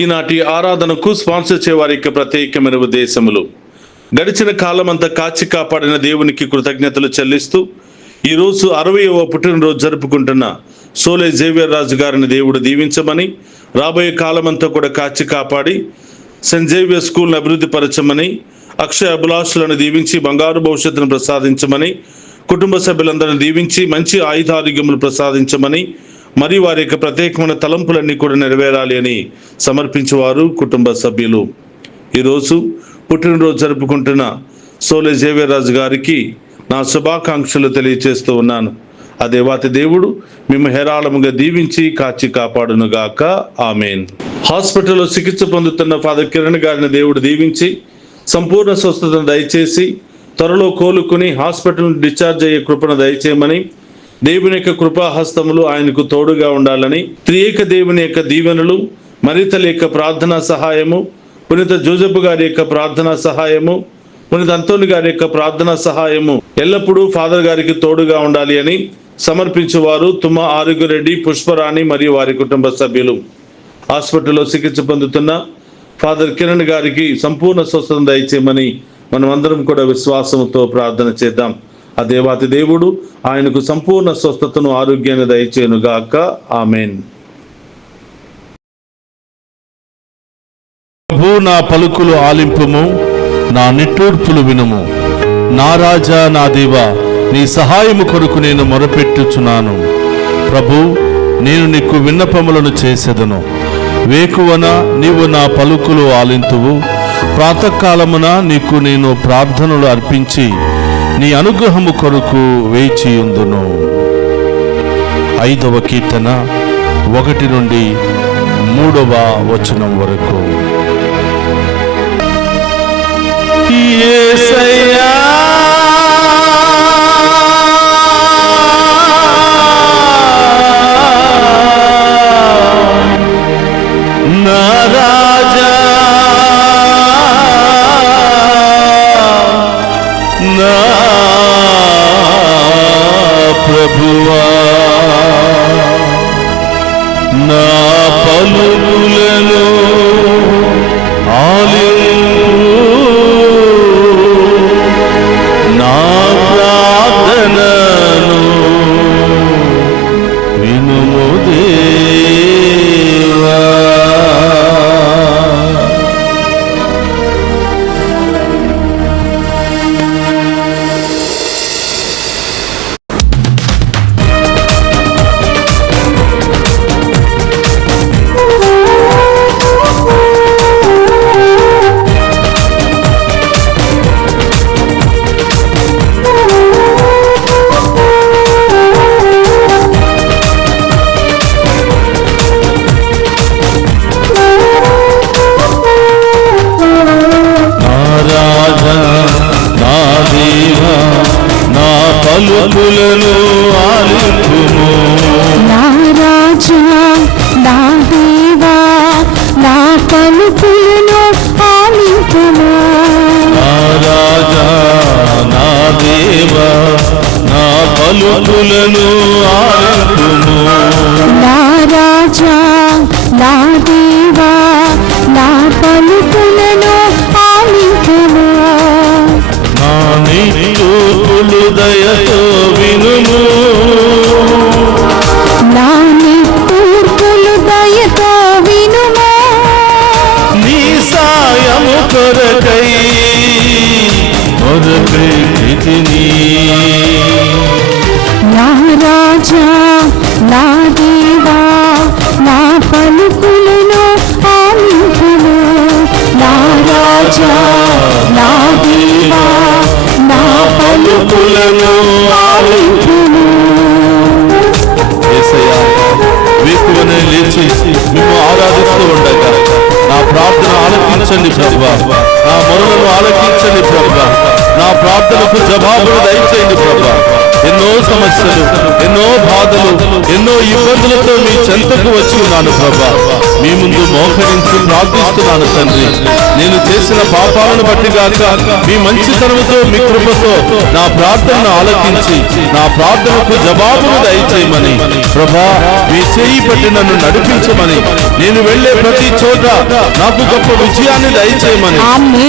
ఈనాటి ఆరాధనకు స్పాన్సర్ చేయవారి యొక్క ప్రత్యేకమైన ఉద్దేశములు. గడిచిన కాలమంతా కాచి కాపాడిన దేవునికి కృతజ్ఞతలు చెల్లిస్తూ ఈరోజు 60వ పుట్టినరోజు జరుపుకుంటున్న సోలే జేవియర్ రాజు గారిని దేవుడు దీవించమని, రాబోయే కాలమంతా కూడా కాచి కాపాడి సెయింట్ జేవియర్ స్కూల్ని అభివృద్ధి పరచమని, అక్షయ అభిలాషులను దీవించి బంగారు భవిష్యత్తును ప్రసాదించమని, కుటుంబ సభ్యులందరినీ దీవించి మంచి ఆయుధారోగ్యములు ప్రసాదించమని, మరియు వారి యొక్క ప్రత్యేకమైన తలంపులన్నీ కూడా నెరవేరాలి అని సమర్పించేవారు కుటుంబ సభ్యులు. ఈరోజు పుట్టినరోజు జరుపుకుంటున్న సోలే జేవియర్ రాజు గారికి నా శుభాకాంక్షలు తెలియజేస్తూ ఉన్నాను. ఆ దేవాతి దేవుడు మేము హేరాళముగా దీవించి కాచి కాపాడునుగాక. ఆమెన్. హాస్పిటల్లో చికిత్స పొందుతున్న ఫాదర్ కిరణ్ గారిని దేవుడు దీవించి సంపూర్ణ స్వస్థతను దయచేసి త్వరలో కోలుకుని హాస్పిటల్ నుండి డిశ్చార్జ్ అయ్యే కృపను దయచేయమని, దేవుని యొక్క కృపాహస్తములు ఆయనకు తోడుగా ఉండాలని, త్రియేక దేవుని యొక్క దీవెనలు, మరితల యొక్క ప్రార్థనా సహాయము, పునీత జోజెఫ్ గారి యొక్క ప్రార్థనా సహాయము, పునీత అంతోని గారి యొక్క ప్రార్థనా సహాయము ఎల్లప్పుడూ ఫాదర్ గారికి తోడుగా ఉండాలి అని సమర్పించేవారు తుమ్మ ఆరోగ్యరెడ్డి, పుష్పరాణి మరియు వారి కుటుంబ సభ్యులు. హాస్పిటల్లో చికిత్స పొందుతున్న ఫాదర్ కిరణ్ గారికి సంపూర్ణ స్వస్థత దయచేయమని మనమందరం కూడా విశ్వాసంతో ప్రార్థన చేద్దాం. ఆ దేవాతి దేవుడు ఆయనకు సంపూర్ణ స్వస్థతను, ఆరోగ్యాన్ని దయచేయునుగాక. ఆమెన్. ప్రభు, నా పలుకులు ఆలింపుము, నా నిట్టూర్పులు వినుము. నా రాజా, నా దేవా, నీ సహాయము కొరకు నేను మొరపెట్టుచున్నాను. ప్రభు, నేను నీకు విన్నపములను చేసేదను. వేకువన నీవు నా పలుకులు ఆలింతువు. ప్రాతకాలమున నీకు నేను ప్రార్థనలు అర్పించి నీ అనుగ్రహము కొరకు వేచియుందును. 5వ కీర్తన 1 నుండి 3వ వచనం వరకు. యేసయ్యా, నా రాజా, నా ప్రభువా, నా పలుకులను ఆలింపు, నా ప్రార్థనను వినుము దేవా. పలుకులను ఆలింపుము. నా రాజా, నా దేవా, నా పలుకులను ఆలింపుము. నా రాజా, నా దేవా, నా పలుకులను ఆలింపుము. నా రాజా, నా దేవా, నా పలుకులను ఆలింపుము. నా నిట్టూర్పులు దయతో వినుము. నా నిట్టూర్పులు దయతో వినుము. నీ సాయము కొరకై మొరపెట్టితిని. నా రాజా, నా దేవా, నా పలుకులను ఆలింపుము. నా రాజా, నా దేవా, నా పలుకులను ఆలింపుము. యేసయ్యా, వేకువనే లేచి మేము ఆరాధిస్తూ ఉండగా నా ప్రార్థన ఆలకించండి ప్రభువా. నా మొరలను ఆలకించండి ప్రభువా. నా ప్రార్థనకు జవాబులు దయచేయండి ప్రభువా. ఎన్నో సమస్యలు, ఎన్నో బాధలు, ఎన్నో ఇబ్బందులతో మీ చెంతకు వచ్చి ఉన్నాను ప్రభువా. మీ ముందు మోకరించి ప్రార్థిస్తున్నాను తండ్రి. నేను చేసిన పాపాలను బట్టి గాక మీ మంచితనముతో మీ కృపతో నా ప్రార్థనను ఆలకించి నా ప్రార్థనకు జవాబును దయచేయమని ప్రభా మీ చేయి పట్టి నన్ను నడిపించమని, నేను వెళ్లే ప్రతి చోట నాకు గొప్ప విజయాన్ని దయచేయమని,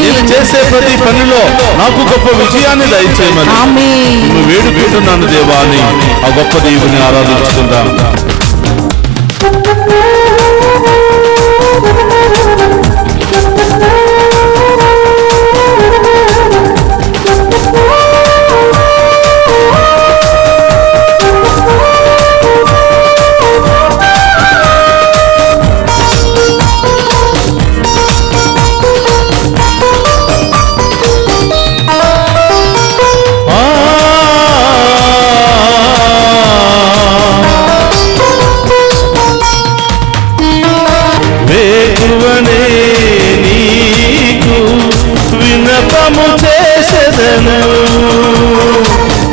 నేను చేసే ప్రతి పనిలో నాకు గొప్ప విజయాన్ని దయచేయమని నేను వేడుకుంటున్నాను దేవా అని ఆ గొప్ప దేవుని ఆరాధించుకుందాం.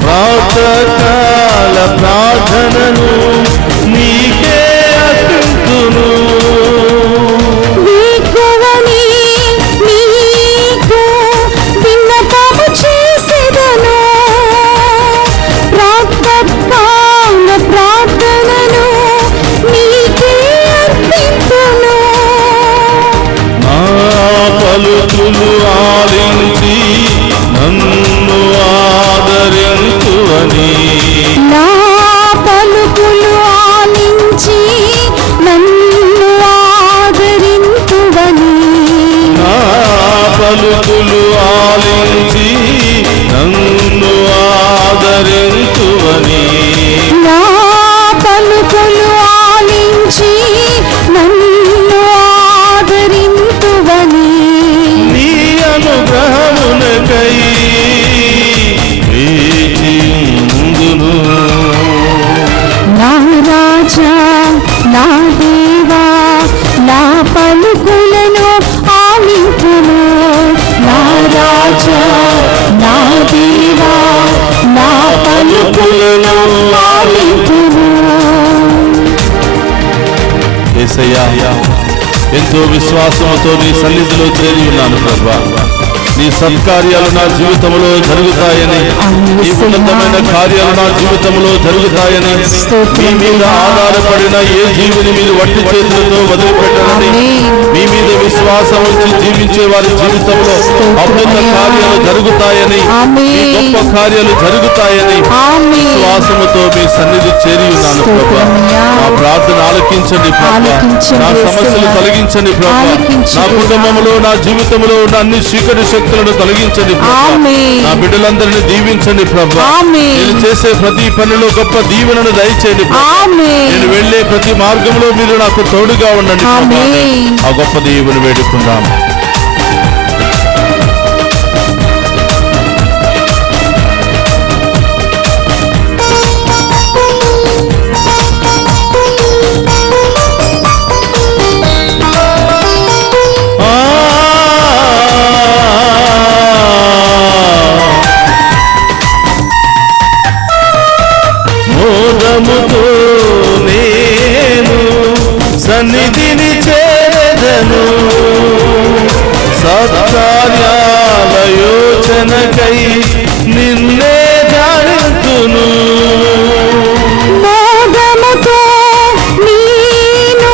ప్రాతకాల ప్రార్థనను నీకే అర్పింతును. వేకువనే నీకు విన్నపము చేసెదను. ప్రాతకాల ప్రార్థనను నీకే అర్పింతును. నా పలుకులు ఆలించి నన్ను ఆదరించువని, నా పలుకులు ఆలించి నన్ను ఆదరింతువని, నా పలుకులు ఆలించి నన్ను ఆదరించువని, నా పలుకులు ఆలించి నన్ను ఆదరింతువని, నీ అనుగ్రహమునకై వేచియుందును. నా రాజా నా దేవా నా పలుకులను ఆలింపును. నా రాజా నా దేవా నా పలుకులను ఆలింపును. యేసయ్యా, ఎంతో విశ్వాసముతో నీ సన్నిధిలో చేరి ఉన్నాను ప్రభువా. నీ సత్కార్యాలు నా జీవితంలో జరుగుతాయని, నీ ఉన్నతమైన కార్యాలు నా జీవితంలో జరుగుతాయని, మీ మీద ఆధారపడిన ఏ జీవిని మీరు వట్టి చేతులతో వదిలిపెట్టరని, మీ మీద విశ్వాసం ఉంచి జీవించే వారి జీవితంలో అద్భుత కార్యాలు జరుగుతాయని, మీ గొప్ప కార్యాలు జరుగుతాయని విశ్వాసముతో మీ సన్నిధి చేరి ఉన్నాను ప్రభువా. నా ప్రార్థన ఆలకించండి ప్రభువా. నా సమస్యలు తొలగించండి ప్రభువా. నా కుటుంబంలో నా జీవితంలో ఉన్న అన్ని చీకటి శక్తులను తొలగించండి ప్రభువా. నా బిడ్డలందరినీ దీవించండి ప్రభువా. నేను చేసే ప్రతి పనిలో గొప్ప దీవెనను దయచేయండి ప్రభువా. నేను వెళ్లే ప్రతి మార్గంలో మీరు నాకు తోడుగా ఉండండి ప్రభువా. ఆ గొప్ప దేవుని వేడుకుందాం. మోదముతో నేను సన్నిధిని చేరెదను, సత్కార్యాల యోచనకై నిన్నే ధ్యానింతును. మోదముతో నేను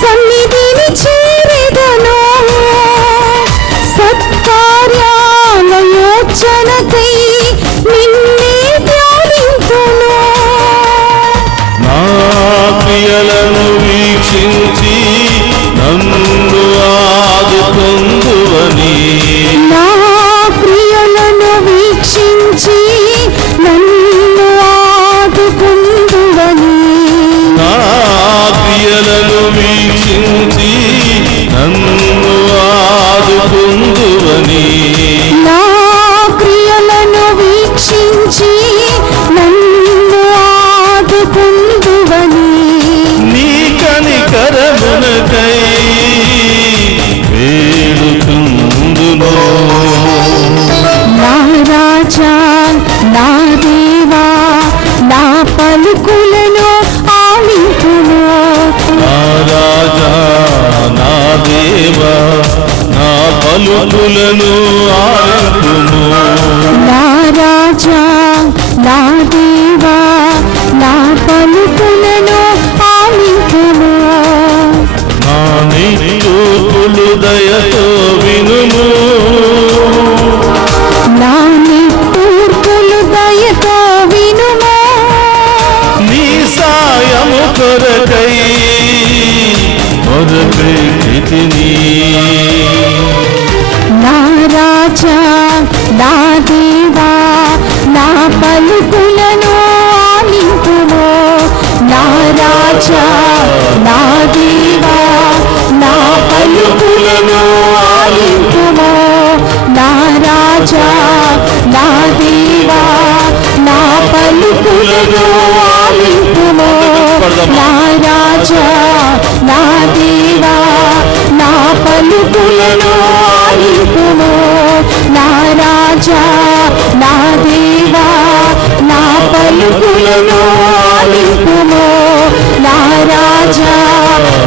సన్నిధిని చేరెదను, సత్కార్యాల యోచనకై నిన్నే ధ్యానింతును. నా క్రియలను వీక్షించి నన్ను ఆదుకొందువని, నా క్రియలను వీక్షించి నన్ను ఆదుకుందువని, నా క్రియలను వీక్షించి నన్ను ఆదుకొందువని, నా క్రియలను వీక్షించి నన్ను ఆదుకుందువని, నీ కనికరమునకై వేడుకుందును. నా రాజా నా దేవా నా పలుకులను ఆలింపును. నా రాజా మొరపెట్టితిని. నా రాజా నా దేవా నా పలుకులను ఆలింపుము. నా రాజా నా దేవా నా పలుకులను ఆలింపుము. నా రాజా నా దేవా నా పలుకులను ఆలింపుము. నా రాజా నా దేవా నా పలుకులను ఆలింపుము. నా రాజా నా దేవా నా పలుకులను ఆలింపుము. నా రాజా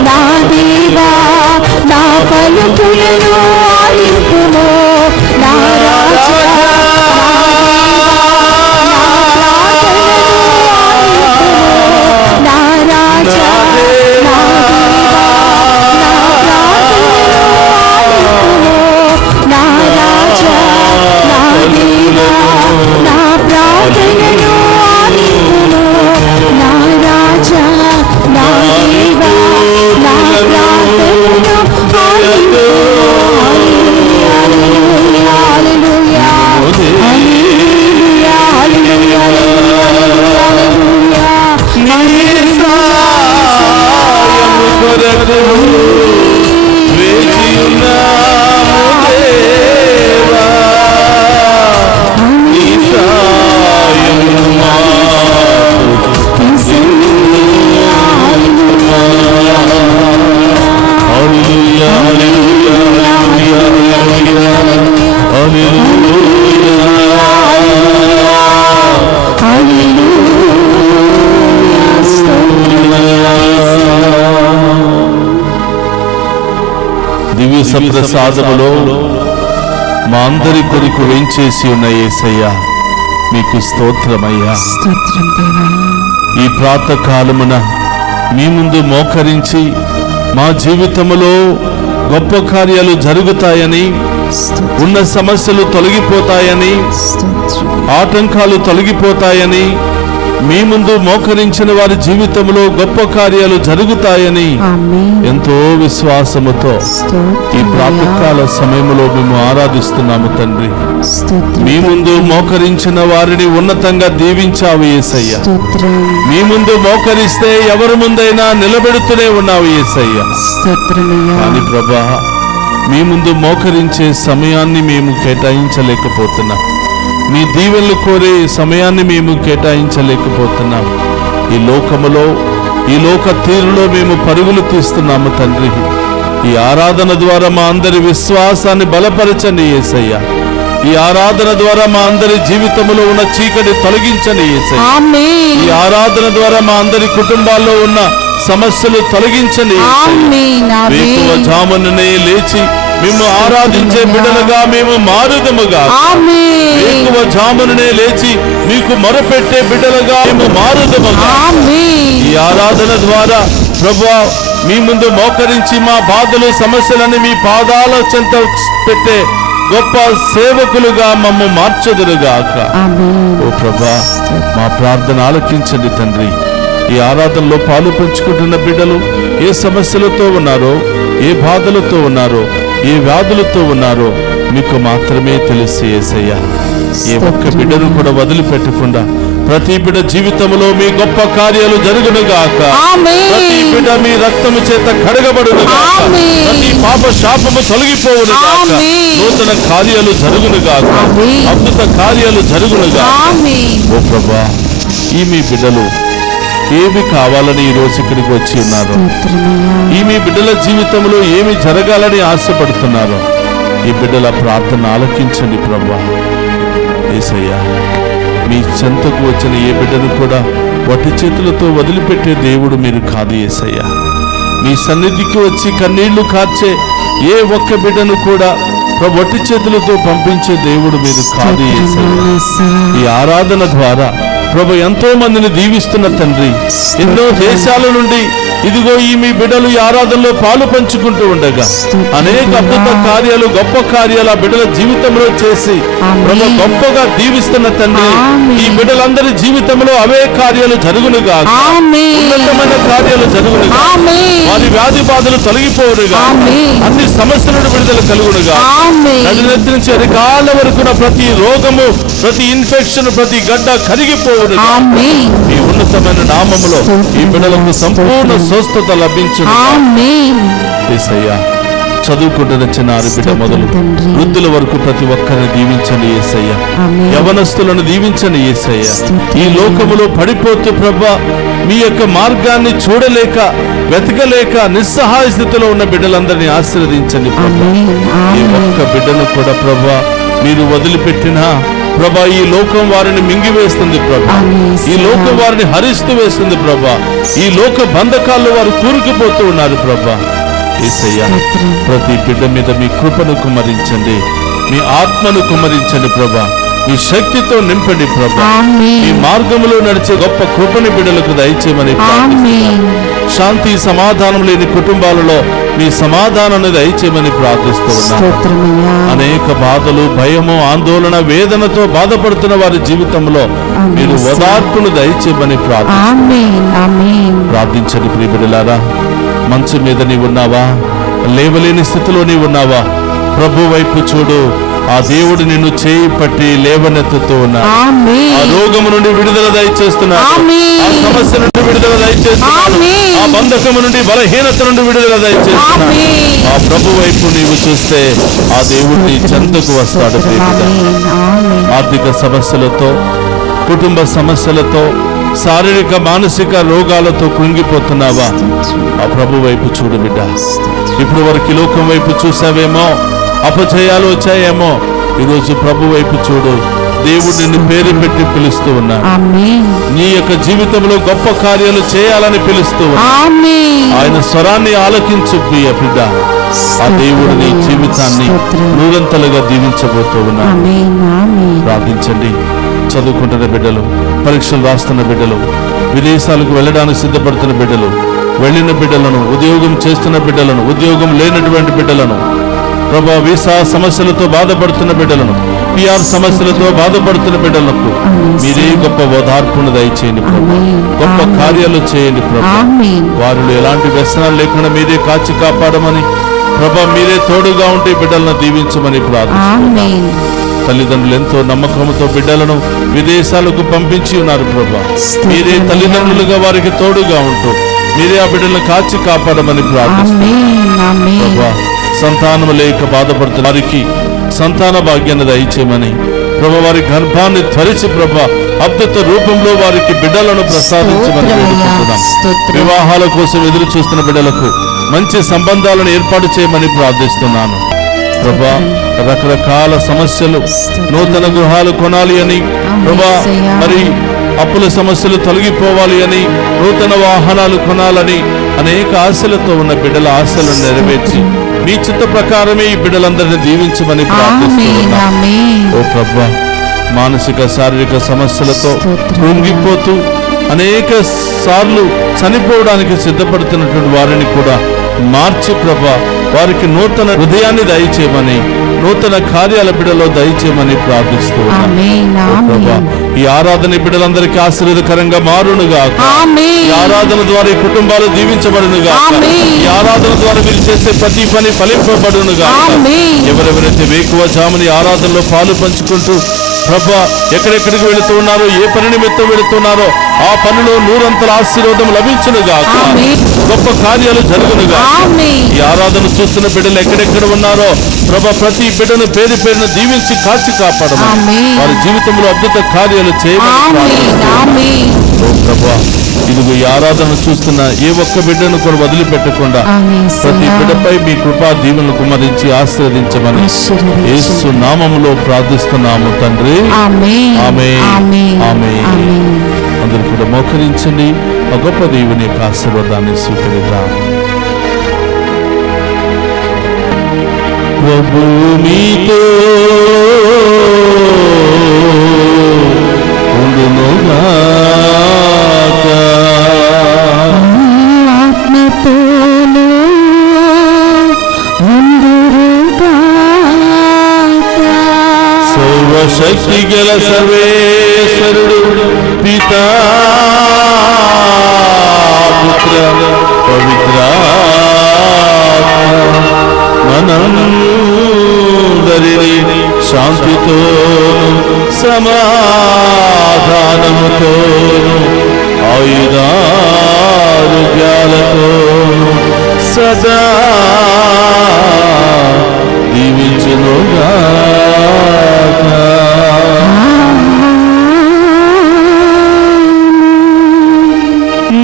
నా దేవా నా పలుకులను ఆలింపుము. నా రాజా నా రాజా నా దేవా నా ప్రార్థనను ఆలింపుము. నా రాజా నా దేవా నా ప్రార్థనను ఆలింపుము. హల్లెలూయా హల్లెలూయా హల్లెలూయా హల్లెలూయా కొరకు వేచియున్నాము దేవా, నీ సాయము మాకు హల్లెలూయా హల్లెలూయా హల్లెలూయా దివ్య సంప్రసాదములో మా అందరి కొరకు వేంచేసి ఉన్న యేసయ్యా మీకు స్తోత్రమయ్యా. స్తోత్రం దేవా. ఈ ప్రాతకాలమున మీ ముందు మోకరించి మా జీవితములో గొప్ప కార్యాలు జరుగుతాయని, ఉన్న సమస్యలు తొలగిపోతాయని, ఆటంకాలు తొలగిపోతాయని, మీ ముందు మోకరించిన వారి జీవితంలో గొప్ప కార్యాలు జరుగుతాయని ఆమేన్. ఎంతో విశ్వాసముతో ఈ ప్రాతకాల సమయంలో మేము ఆరాధిస్తున్నాము తండ్రి. మీ ముందు మోకరించిన వారిని ఉన్నతంగా దీవించావు యేసయ్య. మీ ముందు మోకరిస్తే ఎవరి ముందైనా నిలబెడుతూనే ఉన్నావు యేసయ్య. కానీ ప్రభా, మీ ముందు మోకరించే సమయాన్ని మేము కేటాయించలేకపోతున్నాం. మీ దీవెనలు కోరే సమయాన్ని మేము కేటాయించలేకపోతున్నాం. ఈ లోకములో, ఈ లోక తీరులో మేము పరుగులు తీస్తున్నాము తండ్రి. ఈ ఆరాధన ద్వారా మా అందరి విశ్వాసాన్ని బలపరచండి యేసయ్య. ఈ ఆరాధన ద్వారా మా అందరి జీవితంలో ఉన్న చీకటి తొలగించండి యేసయ్య. ఆమేన్. ఈ ఆరాధన ద్వారా మా అందరి కుటుంబాల్లో ఉన్న సమస్యలు తొలగించండి యేసయ్య. వేకువజాముననే లేచి మేము ఆరాధించే బిడ్డలుగా మేము మారుదముగా. వేకువజాముననే లేచి మీకు మొరపెట్టే బిడ్డలుగా మేము మారుదముగా. ఈ ఆరాధన ద్వారా ప్రభువా, మీ ముందు మోకరించి మా బాధలు సమస్యలని మీ పాదాల చెంత పెట్టే గొప్ప సేవకులుగా మమ్ము మార్చదురుగాక. ఓ ప్రభా, మా ప్రార్థన ఆలకించండి తండ్రి. ఈ ఆరాధనలో పాలు పంచుకుంటున్న బిడ్డలు ఏ సమస్యలతో ఉన్నారో, ఏ బాధలతో ఉన్నారో, ఏ వ్యాధులతో ఉన్నారో మీకు మాత్రమే తెలిసి యేసయ్య. ఏ ఒక్క బిడ్డను కూడా వదిలిపెట్టకుండా ప్రతి బిడ్డ జీవితంలో మీ గొప్ప కార్యాలు జరుగునుగాక. ప్రతి బిడ్డ మీ రక్తము చేత కడగబడునుగాక. ప్రతి పాప శాపము తొలగిపోవునుగాక. నూతన కార్యాలు జరుగునుగాక. అద్భుత కార్యాలు జరుగునుగాక. ఓ ప్రభా, ఈ మీ బిడ్డలు ఏమి కావాలని ఈ రోజు ఇక్కడికి వచ్చి ఉన్నారు, ఈ మీ బిడ్డల జీవితంలో ఏమి జరగాలని ఆశపడుతున్నారు, ఈ బిడ్డల ప్రార్థన ఆలకించండి ప్రభా. యేసయ్యా, మీ చెంతకు వచ్చిన ఏ బిడ్డను కూడా వట్టి చేతులతో వదిలిపెట్టే దేవుడు మీరు కాదు యేసయ్యా. మీ సన్నిధికి వచ్చి కన్నీళ్లు కార్చే ఏ ఒక్క బిడ్డను కూడా వట్టి చేతులతో పంపించే దేవుడు మీరు కాదు యేసయ్యా. ఈ ఆరాధన ద్వారా ప్రభు ఎంతో మందిని దీవిస్తున్న తండ్రి, ఎన్నో దేశాల నుండి ఇదిగో ఈ మీ బిడ్డలు ఈ ఆరాధనలో పాలు పంచుకుంటూ ఉండగా అనేక అద్భుత కార్యాలు, గొప్ప కార్యాలు ఆ బిడ్డల జీవితంలో చేసి ప్రభు గొప్పగా దీవిస్తున్న తండ్రి, ఈ బిడ్డలందరి జీవితంలో అవే కార్యాలు జరుగునుగా, ఉన్నతమైన కార్యాలు జరుగునుగా, వారి వ్యాధి బాధలు తొలగిపోవునుగా, అన్ని సమస్యలను విడుదల కలుగునుగా, నడినెత్తి నుంచి అరికాళ్ళ వరకు ప్రతి రోగము, ప్రతి ఇన్ఫెక్షన్, ప్రతి గడ్డ కరిగిపోవునుగా, ఈ ఉన్నతమైన నామములో ఈ బిడ్డలకు సంపూర్ణ స్వస్థత లభించును. యేసయ్యా, చదువుకుంటున్న చిన్నారి బిడ్డ మొదలు వృద్ధుల వరకు ప్రతి ఒక్కరిని దీవించండి యేసయ్య. యవనస్తులను దీవించండి యేసయ్య. ఈ లోకములో పడిపోతూ ప్రభా మీ యొక్క మార్గాన్ని చూడలేక, వెతకలేక నిస్సహాయ స్థితిలో ఉన్న బిడ్డలందరినీ ఆశీర్వదించండి ప్రభా. ఈ ఒక్క బిడ్డను కూడా ప్రభా మీరు వదిలిపెట్టినా ప్రభా ఈ లోకం వారిని మింగివేస్తుంది ప్రభా, ఈ లోకం వారిని హరిస్తూ వేస్తుంది ప్రభా, ఈ లోక బంధకాల్లో వారు కూరుకుపోతూ ఉన్నారు ప్రభా. యేసయ్యా, ప్రతి బిడ్డ మీద మీ కృపను కుమ్మరించండి, మీ ఆత్మను కుమ్మరించండి ప్రభా, మీ శక్తితో నింపండి ప్రభా. ఈ మార్గంలో నడిచే గొప్ప కృపని బిడ్డలకు దయచేయమని ప్రార్థిస్తున్నాను. శాంతి సమాధానం లేని కుటుంబాలలో మీ సమాధానాన్ని దయచేయమని ప్రార్థిస్తూ ఉన్నాను. అనేక బాధలు, భయము, ఆందోళన, వేదనతో బాధపడుతున్న వారి జీవితంలో మీరు ఓదార్పును దయచేయమని ప్రార్థించండి. ప్రియ బిడ్డలారా, మంచం మీద నీవు ఉన్నావా, లేవలేని స్థితిలో నీవు ఉన్నావా, ప్రభు వైపు చూడు. ఆ దేవుడు నిన్ను చేయి పట్టి లేవనెత్తుతూ ఉన్నాడు. ఆ రోగము నుండి విడుదల దయచేస్తున్నాడు, ఆ సమస్య నుండి విడుదల దయచేస్తున్నాడు, ఆ బంధకము నుండి, బలహీనత నుండి విడుదల దయచేస్తున్నాడు. ఆ ప్రభు వైపు నీవు చూస్తే ఆ దేవుడు నీ చెంతకు వస్తాడు. ఆర్థిక సమస్యలతో, కుటుంబ సమస్యలతో, శారీరక మానసిక రోగాలతో కృంగిపోతున్నావా, ఆ ప్రభు వైపు చూడు బిడ్డ. ఇప్పుడు వరకు లోకం వైపు చూసావేమో, అపజయాలు వచ్చాయేమో, ఈరోజు ప్రభు వైపు చూడు. దేవుడు నిన్ను పేరు పెట్టి పిలుస్తూ ఉన్నాడు. నీ యొక్క జీవితంలో గొప్ప కార్యాలు చేయాలని పిలుస్తూ ఉన్నాడు. ఆయన స్వరాన్ని ఆలకించు ప్రియ బిడ్డ. ఆ దేవుడు నీ జీవితాన్ని నూరంతలుగా దీవించబోతూ ఉన్నాడు. ప్రార్థించండి. చదువుకుంటున్న బిడ్డలు, పరీక్షలు రాస్తున్న బిడ్డలు, విదేశాలకు వెళ్ళడానికి సిద్ధపడుతున్న బిడ్డలు, వెళ్ళిన బిడ్డలను, ఉద్యోగం చేస్తున్న బిడ్డలను, ఉద్యోగం లేనటువంటి బిడ్డలను, ప్రభా వీసా సమస్యలతో బాధపడుతున్న బిడ్డలను, పిఆర్ సమస్యలతో బాధపడుతున్న బిడ్డలకు మీరే గొప్ప ఓదార్పును దయచేయండి ప్రభా. గొప్ప కార్యాలు చేయండి ప్రభా. వారిలో ఎలాంటి వ్యసనాలు లేకుండా మీరే కాచి కాపాడమని ప్రభా, మీరే తోడుగా ఉంటే బిడ్డలను దీవించమని ప్రార్థిస్తున్నాను. తల్లిదండ్రులు ఎంతో నమ్మకంతో బిడ్డలను విదేశాలకు పంపించి ఉన్నారు ప్రభా. మీరే తల్లిదండ్రులుగా వారికి తోడుగా ఉంటూ మీరే ఆ బిడ్డలను కాచి కాపాడమని ప్రార్థిస్తున్నాను ప్రభా. సంతానం లేక బాధపడుతున్న వారికి సంతాన భాగ్యాన్ని దయచేయమని ప్రభా, వారి గర్భాన్ని త్వరిచి ప్రభా అద్భుత రూపంలో వారికి బిడ్డలను ప్రసాదించమని వేడుకుంటున్నాం. వివాహాల కోసం ఎదురు చూస్తున్న బిడ్డలకు మంచి సంబంధాలను ఏర్పాటు చేయమని ప్రార్థిస్తున్నాను ప్రభా. రకరకాల సమస్యలు, నూతన గృహాలు కొనాలి అని ప్రభా, మరి అప్పుల సమస్యలు తొలగిపోవాలి అని, నూతన వాహనాలు కొనాలని అనేక ఆశలతో ఉన్న బిడ్డల ఆశలను నెరవేర్చి మీ చిత్త ప్రకారమే ఈ బిడ్డలందరినీ దీవించమని ప్రార్థిస్తున్నాను. ఓ ప్రభా, మానసిక శారీరక సమస్యలతో కృంగిపోతూ అనేక సార్లు చనిపోవడానికి సిద్ధపడుతున్నటువంటి వారిని కూడా మార్చి ప్రభా, వారికి నూతన హృదయాన్ని దయచేయమని, నూతన కార్యాల బిడ్డలో దయచేయమని ప్రార్థిస్తూ ప్రభా. ఈ ఆరాధన బిడ్డలందరికీ ఆశీర్వాదకరంగా మారునుగా, ఈ ఆరాధన ద్వారా ఈ కుటుంబాలు దీవించబడునుగా, ఈ ఆరాధన ద్వారా మీరు చేసే ప్రతి పని ఫలింపబడునుగా. ఎవరెవరైతే వేకువ జాముని ఆరాధనలో పాలు పంచుకుంటూ ప్రభా ఎక్కడెక్కడికి వెళుతూ ఉన్నారో, ఏ పని నిమిత్తం వెళుతున్నారో ఆ పనిలో నూరంతల ఆశీర్వాదం లభించునుగా, గొప్ప కార్యాలు జరుగునుగా. ఈ ఆరాధన చూస్తున్న బిడ్డలు ఎక్కడెక్కడ ఉన్నారో ప్రభా, ప్రతి బిడ్డను పేరు పేరును దీవించి కాచి కాపాడమని, వారి జీవితంలో అద్భుత కార్యాలు చేయమని ప్రభా. ఇదిగో ఈ ఆరాధన చూస్తున్న ఏ ఒక్క బిడ్డను కూడా వదిలిపెట్టకుండా ప్రతి బిడ్డపై మీ కృపా దీవెనలు కుమ్మరించి ఆశీర్వదించమని యేసు నామములో ప్రార్థిస్తున్నాము తండ్రి. ఆమేన్. అందరూ కూడా మోకరించండి. ఆ గొప్ప దేవుని యొక్క ఆశీర్వాదాన్ని స్వీకరిద్దాం. ప్రభు మీతో ఉండునుగా, ఆత్మ సర్వశక్తి గల సర్వేశ్వరుడు పితా పుత్ర పవిత్రాత్మ మనందరినీ శాంతితో సమాధానముతో ఆయుధారోగ్యాలతో సదా దీవించునుగాక.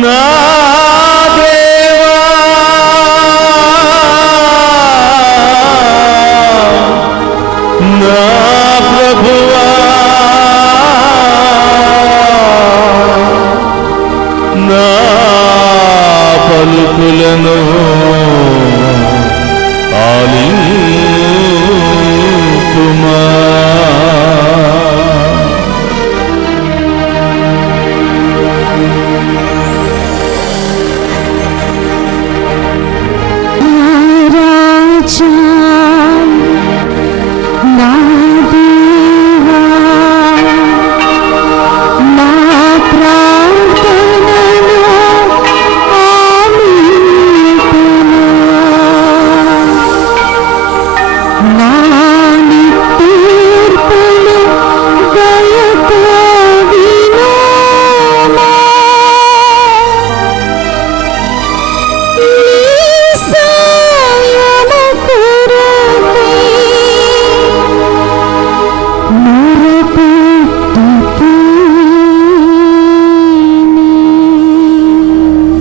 నా దేవా నా ప్రభువా నా పలుకులను ఆలింపుమా. రాజా నా దేవా నా ప్రార్థనను ఆలింపుము. నా నిట్టూర్పులు దయతో వినుమా. నీ సాయము కొరకై మొరపెట్టుచున్నాను.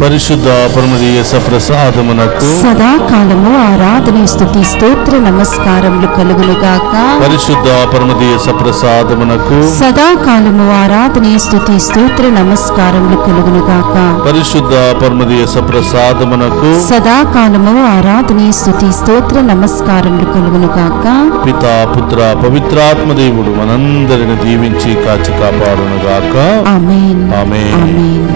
పరిశుద్ధ పరమదీయ సప్రసాదమునకు సదాకాలము ఆరాధన స్తుతి స్తోత్ర నమస్కారములు కలుగునుగాక. పరిశుద్ధ పరమదీయ సప్రసాదమునకు సదాకాలము ఆరాధన స్తుతి స్తోత్ర నమస్కారములు కలుగునుగాక. పరిశుద్ధ పరమదీయ సప్రసాదమునకు సదాకాలము ఆరాధన స్తుతి స్తోత్ర నమస్కారములు కలుగునుగాక. పితా పుత్ర పవిత్రాత్మ దేవుడు మనందరిని దీవించి కాచి కాపాడునుగాక. ఆమేన్ ఆమేన్. ఆమేన్.